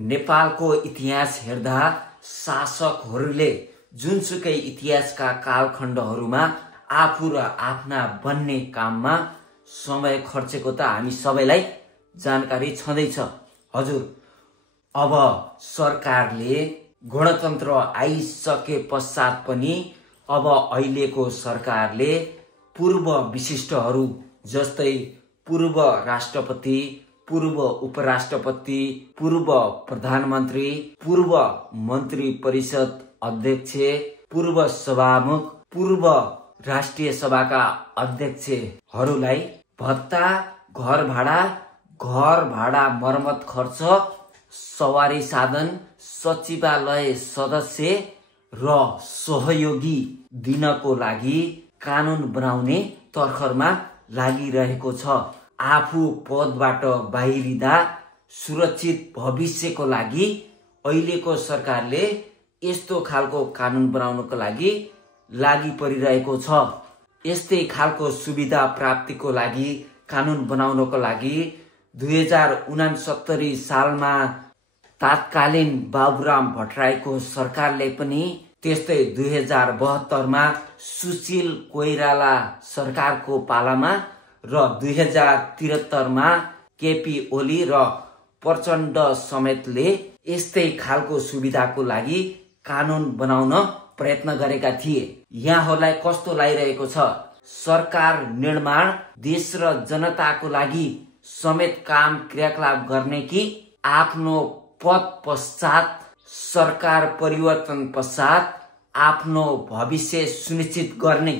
नेपालको इतिहास हेर्दा शासकहरूले जुनसुकै इतिहासका कालखण्डहरूमा आफू र आफ्ना बन्ने काममा समय खर्चेको त हामी सबैलाई जानकारी छँदैछ। हजुर, अब सरकारले गणतन्त्र आइसके पश्चात पनि अब अहिलेको सरकारले पूर्व विशिष्टहरू जस्तै पूर्व राष्ट्रपति, पूर्व उपराष्ट्रपति, पूर्व प्रधानमन्त्री, पूर्व मन्त्री परिषद अध्यक्ष, पूर्व सभामुख, पूर्व राष्ट्रिय सभाका अध्यक्षहरूलाई भत्ता, घर भाडा मर्मत खर्च, सवारी साधन, सचिवालय सदस्य र सहयोगी दिनको लागि कानुन बनाउने तर्खरमा लागिरहेको छ। आफू पदबाट बाहिरिँदा सुरक्षित भविष्यको लागि अहिलेको सरकारले यस्तो खालको कानुन बनाउनको लागि परिरहेको छ। यस्तै खालको सुविधा प्राप्तिको लागि कानुन बनाउनको लागि 2069 सालमा तत्कालीन बाबुराम भट्टराईको सरकारले पनि, त्यस्तै 2072 मा सुशील कोइराला सरकारको पालामा र 2073 मा केपी ओली र प्रचण्ड समेतले यस्तै खालको सुविधाको लागि कानुन बनाउन प्रयत्न गरेका थिए। यहाँहरूलाई कस्तो लागिरहेको छ? सरकार निर्माण देश र जनताको लागि समेत काम क्रियाकलाप गर्ने कि आफ्नो पद पश्चात, सरकार परिवर्तन पश्चात आफ्नो भविष्य सुनिश्चित गर्ने?